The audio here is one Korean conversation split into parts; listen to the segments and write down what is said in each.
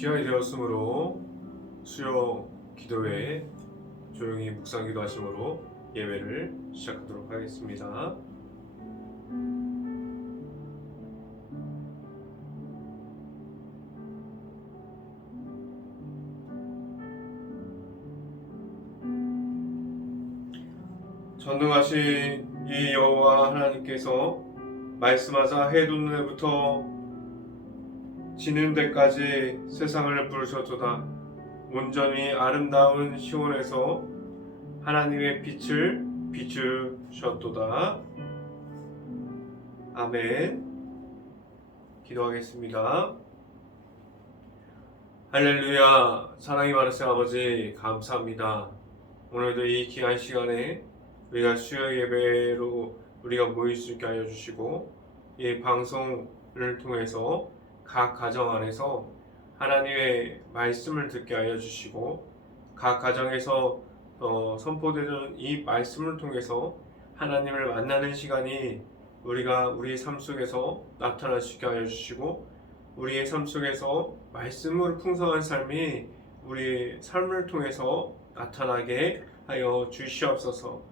시간이 되었으므로 수요 기도회에 조용히 묵상 기도하심으로 예배를 시작하도록 하겠습니다. 전능하신 이 여호와 하나님께서 말씀하사 해 돋는 해부터 지는 데까지 세상을 부르셨도다. 온전히 아름다운 시온에서 하나님의 빛을 비추셨도다. 아멘. 기도하겠습니다. 할렐루야. 사랑이 많으신 아버지 감사합니다. 오늘도 이 귀한 시간에 우리가 수요 예배로 우리가 모일 수 있게 하여 주시고, 이 방송을 통해서 각 가정 안에서 하나님의 말씀을 듣게 하여 주시고, 각 가정에서 선포되는 이 말씀을 통해서 하나님을 만나는 시간이 우리 삶 속에서 나타날 수 있게 하여 주시고, 우리의 삶 속에서 말씀으로 풍성한 삶이 우리의 삶을 통해서 나타나게 하여 주시옵소서.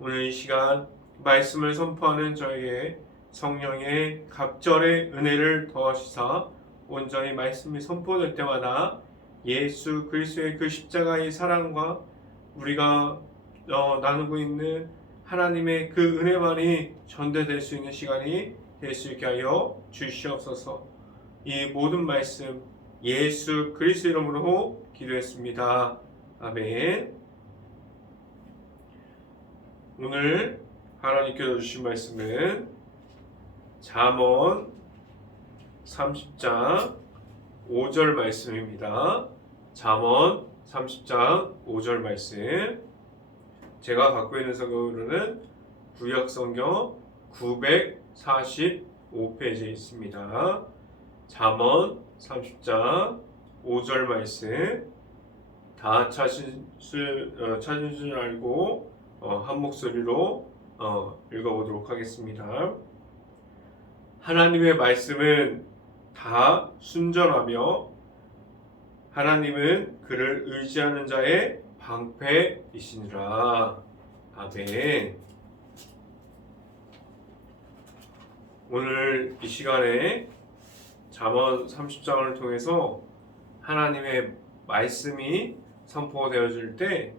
오늘 이 시간 말씀을 선포하는 저에게 성령의 갑절의 은혜를 더하시사 온전히 말씀이 선포될 때마다 예수 그리스도의 그 십자가의 사랑과 우리가 나누고 있는 하나님의 그 은혜만이 전달될 수 있는 시간이 될 수 있게 하여 주시옵소서. 이 모든 말씀 예수 그리스도 이름으로 기도했습니다. 아멘. 오늘 하나님께서 주신 말씀은 잠언 30장 5절 말씀입니다. 잠언 30장 5절 말씀. 제가 갖고 있는 성경으로는 구약성경 945페이지에 있습니다. 잠언 30장 5절 말씀. 다 찾은 줄 알고 한 목소리로 읽어보도록 하겠습니다. 하나님의 말씀은 다 순전하며 하나님은 그를 의지하는 자의 방패이시니라. 아멘. 오늘 이 시간에 잠언 30장을 통해서 하나님의 말씀이 선포되어질 때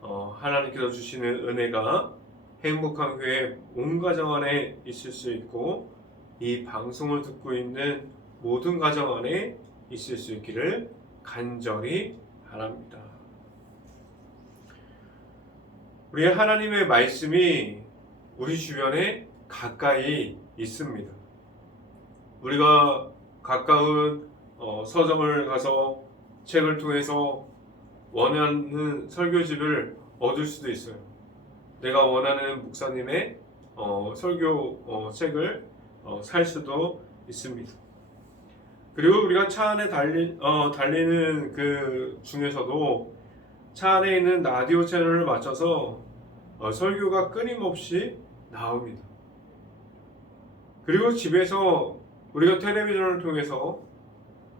하나님께서 주시는 은혜가 행복한 교회 온 가정 안에 있을 수 있고, 이 방송을 듣고 있는 모든 가정 안에 있을 수 있기를 간절히 바랍니다. 우리의 하나님의 말씀이 우리 주변에 가까이 있습니다. 우리가 가까운 서점을 가서 책을 통해서 원하는 설교집을 얻을 수도 있어요. 내가 원하는 목사님의 설교 책을 살 수도 있습니다. 그리고 우리가 차 안에 달리는 그 중에서도 차 안에 있는 라디오 채널을 맞춰서 설교가 끊임없이 나옵니다. 그리고 집에서 우리가 텔레비전을 통해서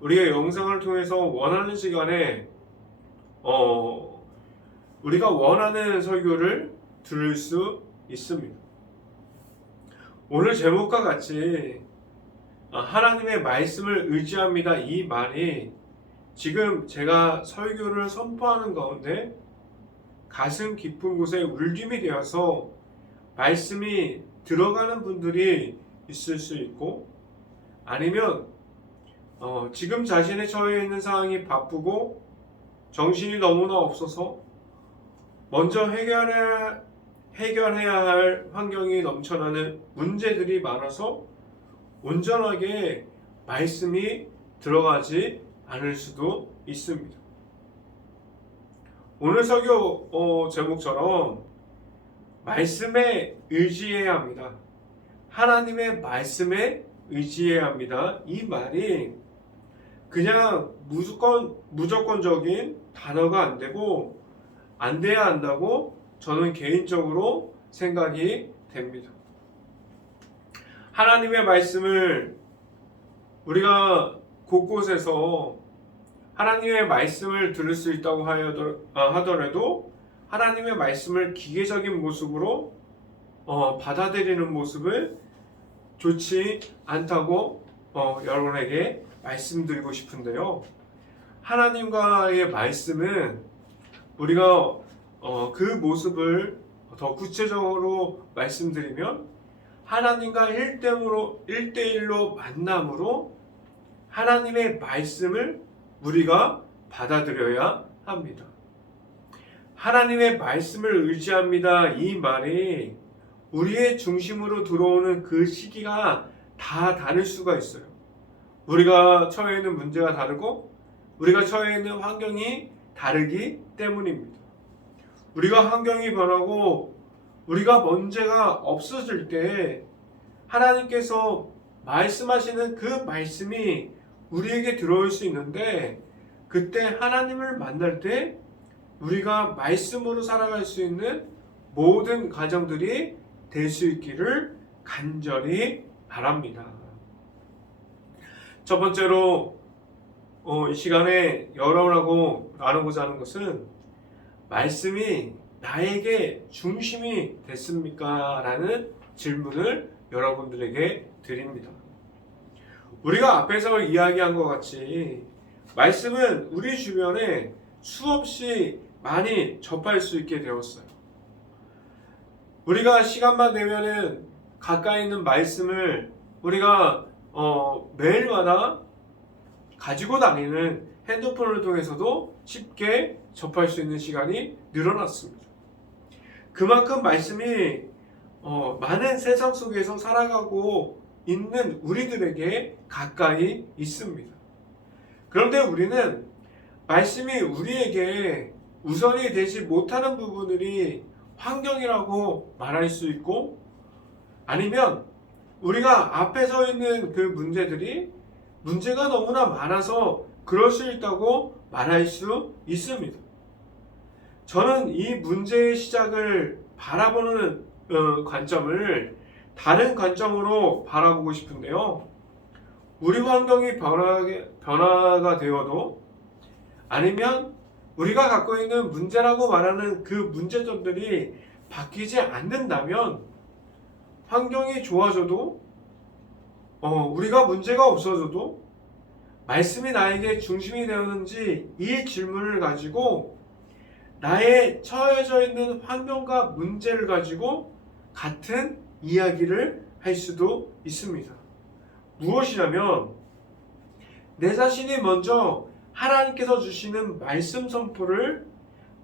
우리가 영상을 통해서 원하는 시간에 우리가 원하는 설교를 들을 수 있습니다. 오늘 제목과 같이 하나님의 말씀을 의지합니다. 이 말이 지금 제가 설교를 선포하는 가운데 가슴 깊은 곳에 울림이 되어서 말씀이 들어가는 분들이 있을 수 있고, 아니면 지금 자신의 처해 있는 상황이 바쁘고 정신이 너무나 없어서 먼저 해결해야 할 환경이 넘쳐나는 문제들이 많아서 온전하게 말씀이 들어가지 않을 수도 있습니다. 오늘 설교 제목처럼 말씀에 의지해야 합니다. 하나님의 말씀에 의지해야 합니다. 이 말이 그냥 무조건적인 단어가 안 되고 안 돼야 한다고 저는 개인적으로 생각이 됩니다. 하나님의 말씀을 우리가 곳곳에서 하나님의 말씀을 들을 수 있다고 하더라도 하나님의 말씀을 기계적인 모습으로 받아들이는 모습을 좋지 않다고 여러분에게 말씀드리고 싶은데요. 하나님과의 말씀은 우리가 그 모습을 더 구체적으로 말씀드리면 하나님과 1대1로 만남으로 하나님의 말씀을 우리가 받아들여야 합니다. 하나님의 말씀을 의지합니다. 이 말이 우리의 중심으로 들어오는 그 시기가 다 다를 수가 있어요. 우리가 처해 있는 문제가 다르고 우리가 처해 있는 환경이 다르기 때문입니다. 우리가 환경이 변하고 우리가 문제가 없어질 때 하나님께서 말씀하시는 그 말씀이 우리에게 들어올 수 있는데 그때 하나님을 만날 때 우리가 말씀으로 살아갈 수 있는 모든 가정들이 될 수 있기를 간절히 바랍니다. 첫 번째로 이 시간에 여러분하고 나누고자 하는 것은 말씀이 나에게 중심이 됐습니까? 라는 질문을 여러분들에게 드립니다. 우리가 앞에서 이야기한 것 같이 말씀은 우리 주변에 수없이 많이 접할 수 있게 되었어요. 우리가 시간만 되면은 가까이 있는 말씀을 우리가 매일마다 가지고 다니는 핸드폰을 통해서도 쉽게 접할 수 있는 시간이 늘어났습니다. 그만큼 말씀이 많은 세상 속에서 살아가고 있는 우리들에게 가까이 있습니다. 그런데 우리는 말씀이 우리에게 우선이 되지 못하는 부분들이 환경이라고 말할 수 있고 아니면 우리가 앞에 서 있는 그 문제가 너무나 많아서 그럴 수 있다고 말할 수 있습니다. 저는 이 문제의 시작을 바라보는 관점을 다른 관점으로 바라보고 싶은데요. 우리 환경이 변화가 되어도 아니면 우리가 갖고 있는 문제라고 말하는 그 문제점들이 바뀌지 않는다면 환경이 좋아져도 우리가 문제가 없어져도 말씀이 나에게 중심이 되었는지 이 질문을 가지고 나의 처해져 있는 환경과 문제를 가지고 같은 이야기를 할 수도 있습니다. 무엇이냐면 내 자신이 먼저 하나님께서 주시는 말씀 선포를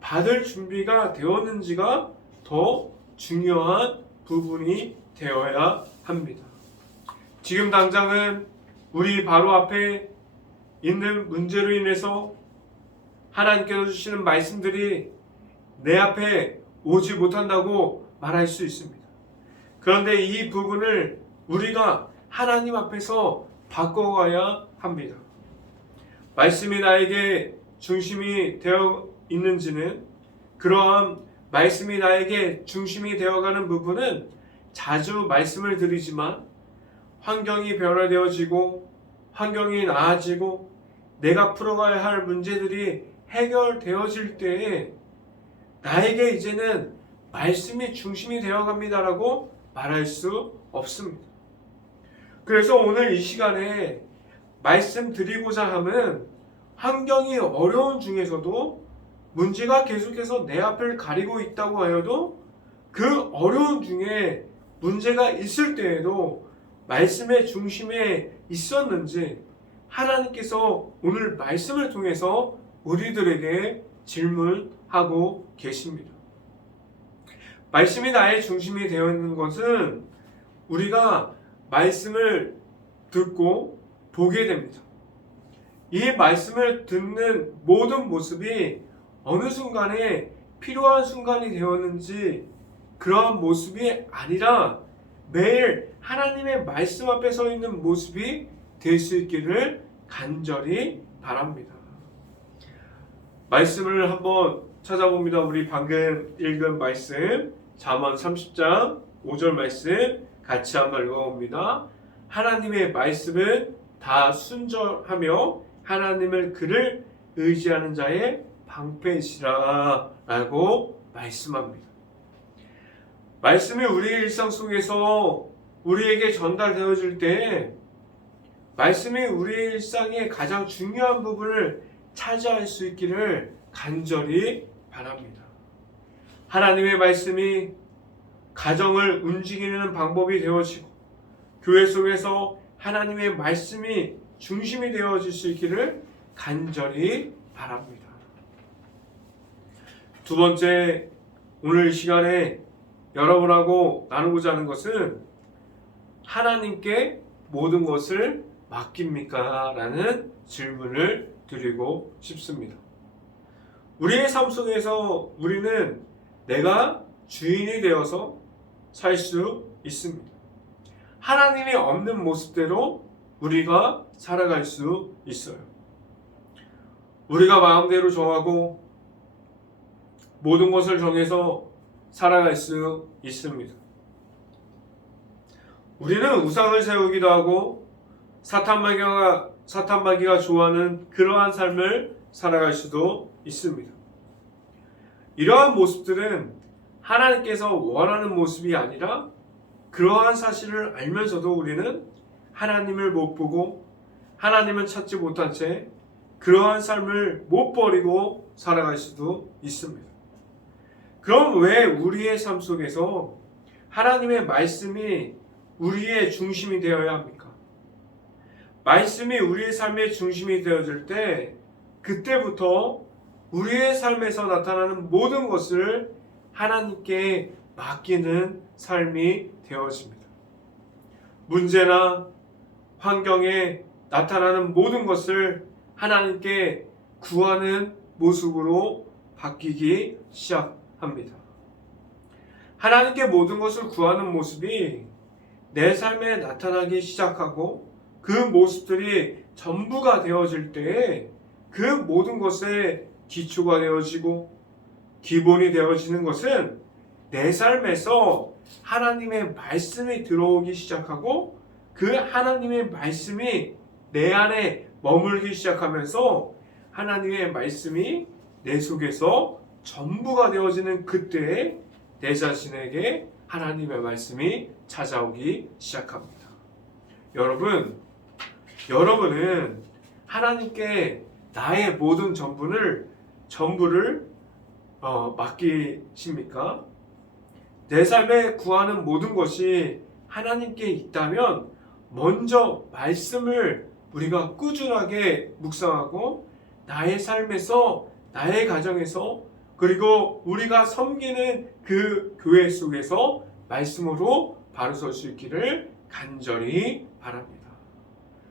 받을 준비가 되었는지가 더 중요한 부분이 되어야 합니다. 지금 당장은 우리 바로 앞에 있는 문제로 인해서 하나님께서 주시는 말씀들이 내 앞에 오지 못한다고 말할 수 있습니다. 그런데 이 부분을 우리가 하나님 앞에서 바꿔가야 합니다. 말씀이 나에게 중심이 되어 있는지는 그러한 말씀이 나에게 중심이 되어가는 부분은 자주 말씀을 드리지만 환경이 변화되어지고 환경이 나아지고 내가 풀어가야 할 문제들이 해결되어질 때에 나에게 이제는 말씀이 중심이 되어갑니다라고 말할 수 없습니다. 그래서 오늘 이 시간에 말씀드리고자 함은 환경이 어려운 중에서도 문제가 계속해서 내 앞을 가리고 있다고 하여도 그 어려운 중에 문제가 있을 때에도 말씀의 중심에 있었는지 하나님께서 오늘 말씀을 통해서 우리들에게 질문하고 계십니다. 말씀이 나의 중심이 되어 있는 것은 우리가 말씀을 듣고 보게 됩니다. 이 말씀을 듣는 모든 모습이 어느 순간에 필요한 순간이 되었는지 그러한 모습이 아니라 매일 하나님의 말씀 앞에 서 있는 모습이 될 수 있기를 간절히 바랍니다. 말씀을 한번 찾아봅니다. 우리 방금 읽은 말씀 잠언 30장 5절 말씀 같이 한번 읽어봅니다. 하나님의 말씀은 다 순전하며 하나님을 그를 의지하는 자의 방패이시라 라고 말씀합니다. 말씀이 우리의 일상 속에서 우리에게 전달되어질 때 말씀이 우리의 일상의 가장 중요한 부분을 차지할 수 있기를 간절히 바랍니다. 하나님의 말씀이 가정을 움직이는 방법이 되어지고 교회 속에서 하나님의 말씀이 중심이 되어질 수 있기를 간절히 바랍니다. 두 번째, 오늘 이 시간에 여러분하고 나누고자 하는 것은 하나님께 모든 것을 맡깁니까? 라는 질문을 드리고 싶습니다. 우리의 삶 속에서 우리는 내가 주인이 되어서 살 수 있습니다. 하나님이 없는 모습대로 우리가 살아갈 수 있어요. 우리가 마음대로 정하고 모든 것을 정해서 살아갈 수 있습니다. 우리는 우상을 세우기도 하고 사탄마귀가 좋아하는 그러한 삶을 살아갈 수도 있습니다. 이러한 모습들은 하나님께서 원하는 모습이 아니라 그러한 사실을 알면서도 우리는 하나님을 못 보고 하나님을 찾지 못한 채 그러한 삶을 못 버리고 살아갈 수도 있습니다. 그럼 왜 우리의 삶 속에서 하나님의 말씀이 우리의 중심이 되어야 합니까? 말씀이 우리의 삶의 중심이 되어질 때 그때부터 우리의 삶에서 나타나는 모든 것을 하나님께 맡기는 삶이 되어집니다. 문제나 환경에 나타나는 모든 것을 하나님께 구하는 모습으로 바뀌기 시작합니다. 하나님께 모든 것을 구하는 모습이 내 삶에 나타나기 시작하고 그 모습들이 전부가 되어질 때에 그 모든 것에 기초가 되어지고 기본이 되어지는 것은 내 삶에서 하나님의 말씀이 들어오기 시작하고 그 하나님의 말씀이 내 안에 머물기 시작하면서 하나님의 말씀이 내 속에서 전부가 되어지는 그때에 내 자신에게 하나님의 말씀이 찾아오기 시작합니다. 여러분은 하나님께 나의 모든 전부를 맡기십니까? 내 삶에 구하는 모든 것이 하나님께 있다면 먼저 말씀을 우리가 꾸준하게 묵상하고 나의 삶에서 나의 가정에서 그리고 우리가 섬기는 그 교회 속에서 말씀으로 바로 설 수 있기를 간절히 바랍니다.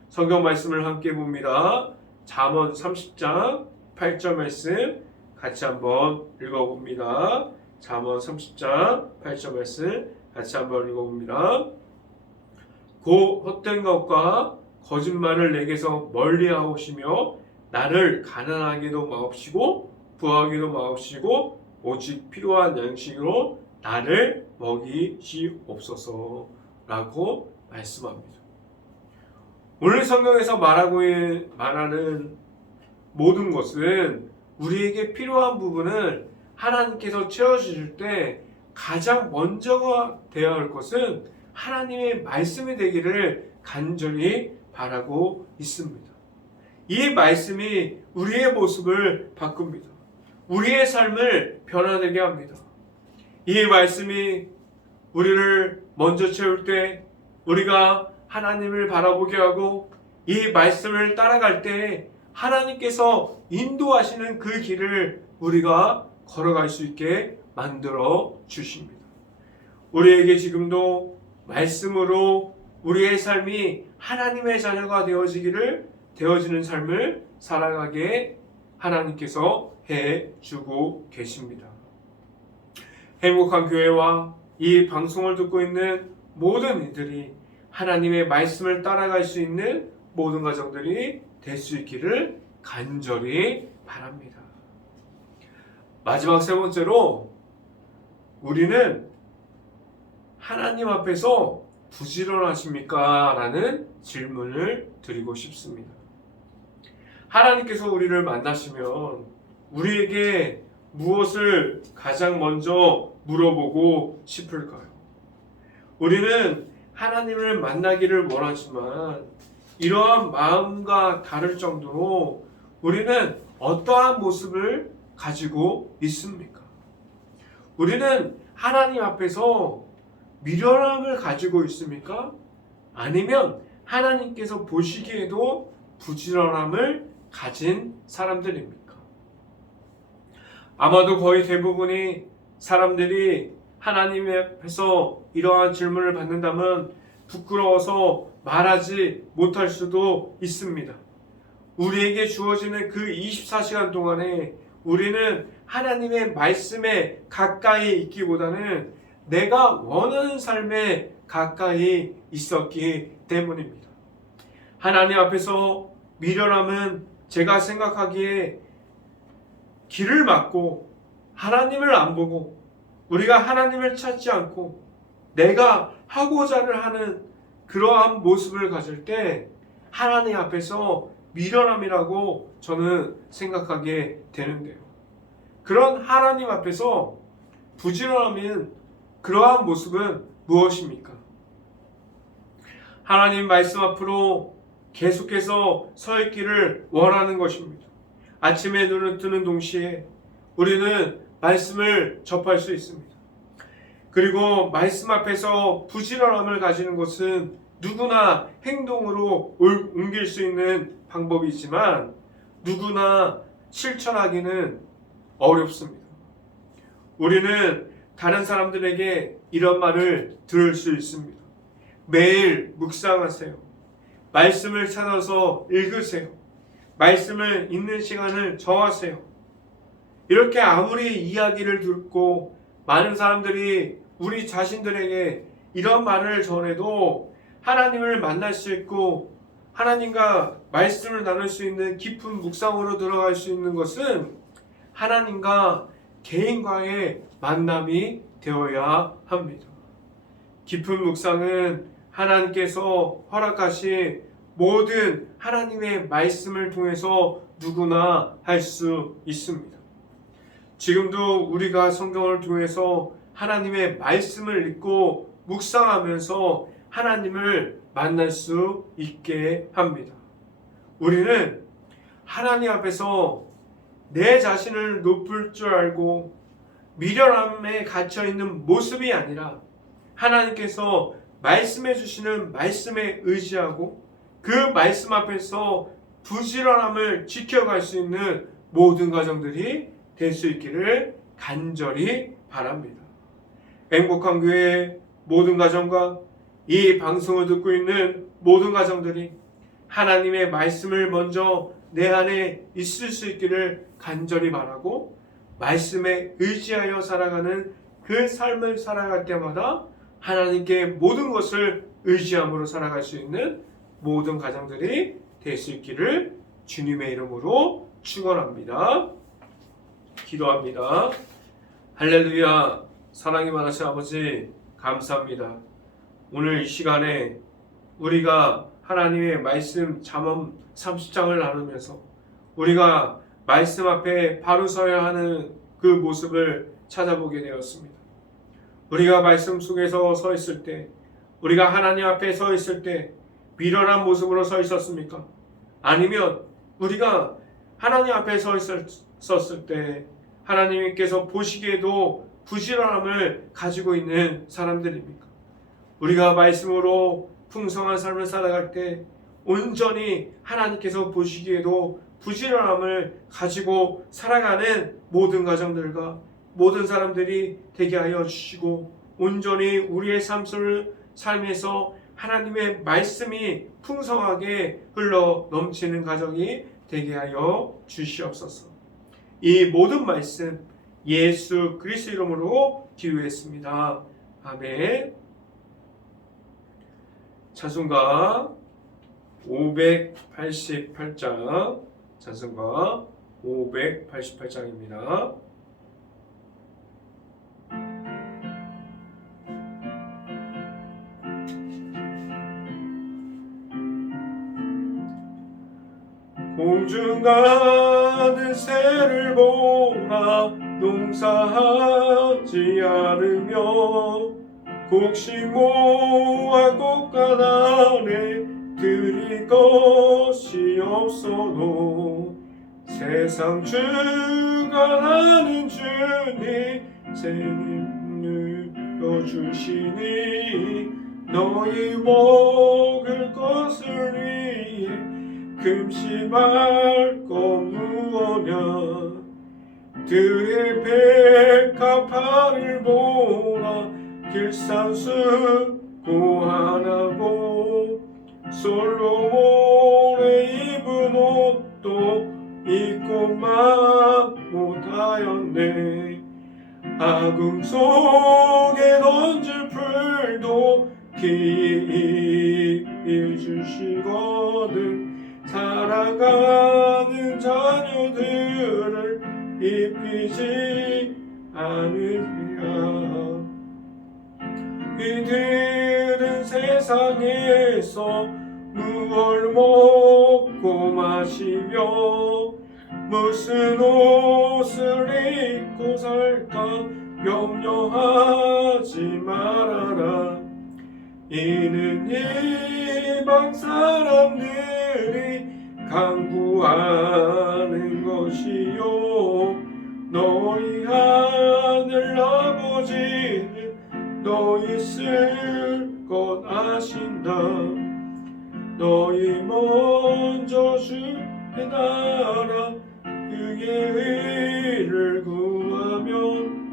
성경 말씀을 함께 봅니다. 잠언 30장 8절 말씀 같이 한번 읽어봅니다. 잠언 30장 8절 말씀 같이 한번 읽어봅니다. 고 헛된 것과 거짓말을 내게서 멀리하시며 나를 가난하게도 마옵시고 부하게도 마옵시고 오직 필요한 양식으로 나를 먹이시옵소서 라고 말씀합니다. 오늘 성경에서 말하는 모든 것은 우리에게 필요한 부분을 하나님께서 채워주실 때 가장 먼저가 되어야 할 것은 하나님의 말씀이 되기를 간절히 바라고 있습니다. 이 말씀이 우리의 모습을 바꿉니다. 우리의 삶을 변화되게 합니다. 이 말씀이 우리를 먼저 채울 때 우리가 하나님을 바라보게 하고 이 말씀을 따라갈 때 하나님께서 인도하시는 그 길을 우리가 걸어갈 수 있게 만들어 주십니다. 우리에게 지금도 말씀으로 우리의 삶이 하나님의 자녀가 되어지는 삶을 살아가게 하나님께서 해주고 계십니다. 행복한 교회와 이 방송을 듣고 있는 모든 이들이 하나님의 말씀을 따라갈 수 있는 모든 가정들이 될 수 있기를 간절히 바랍니다. 마지막 세 번째로 우리는 하나님 앞에서 부지런하십니까? 라는 질문을 드리고 싶습니다. 하나님께서 우리를 만나시면 우리에게 무엇을 가장 먼저 물어보고 싶을까요? 우리는 하나님을 만나기를 원하지만 이러한 마음과 다를 정도로 우리는 어떠한 모습을 가지고 있습니까? 우리는 하나님 앞에서 미련함을 가지고 있습니까? 아니면 하나님께서 보시기에도 부지런함을 가진 사람들입니까? 아마도 거의 대부분이 사람들이 하나님 앞에서 이러한 질문을 받는다면 부끄러워서 말하지 못할 수도 있습니다. 우리에게 주어지는 그 24시간 동안에 우리는 하나님의 말씀에 가까이 있기보다는 내가 원하는 삶에 가까이 있었기 때문입니다. 하나님 앞에서 미련함은 제가 생각하기에 길을 막고 하나님을 안 보고 우리가 하나님을 찾지 않고 내가 하고자를 하는 그러한 모습을 가질 때 하나님 앞에서 미련함이라고 저는 생각하게 되는데요. 그런 하나님 앞에서 부지런함인 그러한 모습은 무엇입니까? 하나님 말씀 앞으로 계속해서 서 있기를 원하는 것입니다. 아침에 눈을 뜨는 동시에 우리는 말씀을 접할 수 있습니다. 그리고 말씀 앞에서 부지런함을 가지는 것은 누구나 행동으로 옮길 수 있는 방법이지만 누구나 실천하기는 어렵습니다. 우리는 다른 사람들에게 이런 말을 들을 수 있습니다. 매일 묵상하세요. 말씀을 찾아서 읽으세요. 말씀을 읽는 시간을 정하세요. 이렇게 아무리 이야기를 듣고 많은 사람들이 우리 자신들에게 이런 말을 전해도 하나님을 만날 수 있고 하나님과 말씀을 나눌 수 있는 깊은 묵상으로 들어갈 수 있는 것은 하나님과 개인과의 만남이 되어야 합니다. 깊은 묵상은 하나님께서 허락하신 모든 하나님의 말씀을 통해서 누구나 할 수 있습니다. 지금도 우리가 성경을 통해서 하나님의 말씀을 읽고 묵상하면서 하나님을 만날 수 있게 합니다. 우리는 하나님 앞에서 내 자신을 높일 줄 알고 미련함에 갇혀 있는 모습이 아니라 하나님께서 말씀해 주시는 말씀에 의지하고 그 말씀 앞에서 부지런함을 지켜갈 수 있는 모든 가정들이 될 수 있기를 간절히 바랍니다. 행복한 교회 모든 가정과 이 방송을 듣고 있는 모든 가정들이 하나님의 말씀을 먼저 내 안에 있을 수 있기를 간절히 바라고 말씀에 의지하여 살아가는 그 삶을 살아갈 때마다 하나님께 모든 것을 의지함으로 살아갈 수 있는 모든 가정들이 될 수 있기를 주님의 이름으로 축원합니다. 기도합니다. 할렐루야. 사랑이 많으신 아버지 감사합니다. 오늘 이 시간에 우리가 하나님의 말씀 잠언 30장을 나누면서 우리가 말씀 앞에 바로 서야 하는 그 모습을 찾아보게 되었습니다. 우리가 말씀 속에서 서 있을 때 우리가 하나님 앞에 서 있을 때 미련한 모습으로 서 있었습니까? 아니면 우리가 하나님 앞에 서 있었을 때 하나님께서 보시기에도 부지런함을 가지고 있는 사람들입니까? 우리가 말씀으로 풍성한 삶을 살아갈 때 온전히 하나님께서 보시기에도 부지런함을 가지고 살아가는 모든 가정들과 모든 사람들이 되게 하여 주시고 온전히 우리의 삶에서 하나님의 말씀이 풍성하게 흘러 넘치는 가정이 되게 하여 주시옵소서. 이 모든 말씀 예수 그리스도 이름으로 기도했습니다. 아멘. 찬송가 588장 찬송가 588장입니다. 공중가는 새를 보나 농사하지 않으며 곡식모아 꽃간 안에 드릴 것이 없어도 세상 주관하는 주님 새님 누려주시니 너희 먹을 것을 위해 금심할 것 무엇냐 들의 백합화를 보라 길산수 고하나고 솔로몬의 입은 옷도 입고만 못하였네 아궁 속에 던질 풀도 기일 주시거든 사랑하는 자녀들을 입히지 않으리라 이들은 세상에서 무얼 먹고 마시며 무슨 옷을 입고 살까 염려하지 말아라 이는 이방 사람들이 간구하는 것이요 너희 하늘 아버지는 너희 쓸 것 아신다 너희 먼저 주의 나라 그의 의를 구하면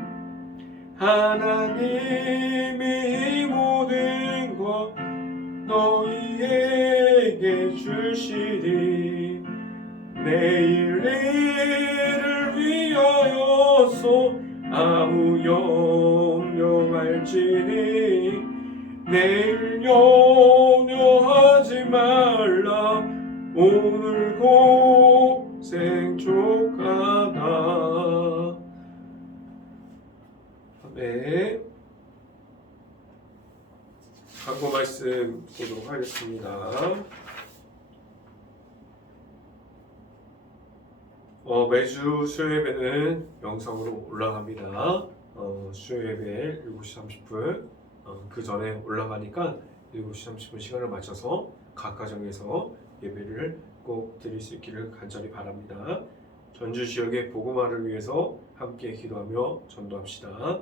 하나님이 이 모든 것 너희에게 주시리 내일 일을 위하여서 아무 염려 말지니 내일 염려하지 말라 오늘 고생 족하다 네 광고 말씀 보도록 하겠습니다. 매주 수요 예배는 영상으로 올라갑니다. 수요 예배 7시 30분 그 전에 올라가니까 7시 30분 시간을 맞춰서 각 가정에서 예배를 꼭 드릴 수 있기를 간절히 바랍니다. 전주 지역의 복음화를 위해서 함께 기도하며 전도합시다.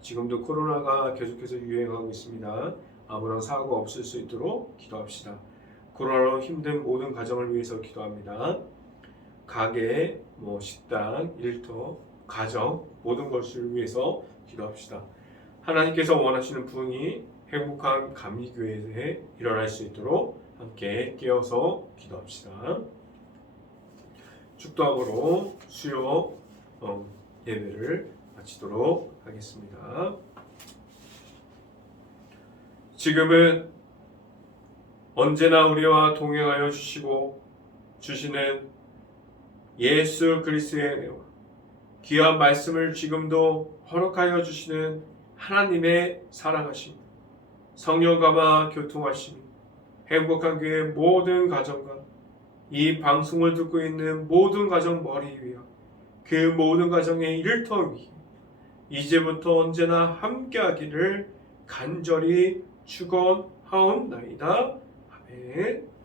지금도 코로나가 계속해서 유행하고 있습니다. 아무런 사고가 없을 수 있도록 기도합시다. 코로나로 힘든 모든 가정을 위해서 기도합니다. 가게, 식당, 일터, 가정 모든 것을 위해서 기도합시다. 하나님께서 원하시는 부흥이 행복한 감리교회에 일어날 수 있도록 함께 깨어서 기도합시다. 축도함으로 수요 예배를 마치도록 하겠습니다. 지금은 언제나 우리와 동행하여 주시고 주시는 예수 그리스도의 은혜와 귀한 말씀을 지금도 허락하여 주시는 하나님의 사랑하심, 성령감화 교통하심, 행복한 교회 모든 가정과 이 방송을 듣고 있는 모든 가정 머리 위와 그 모든 가정의 일터 위에 이제부터 언제나 함께하기를 간절히 축원하옵나이다. 아멘.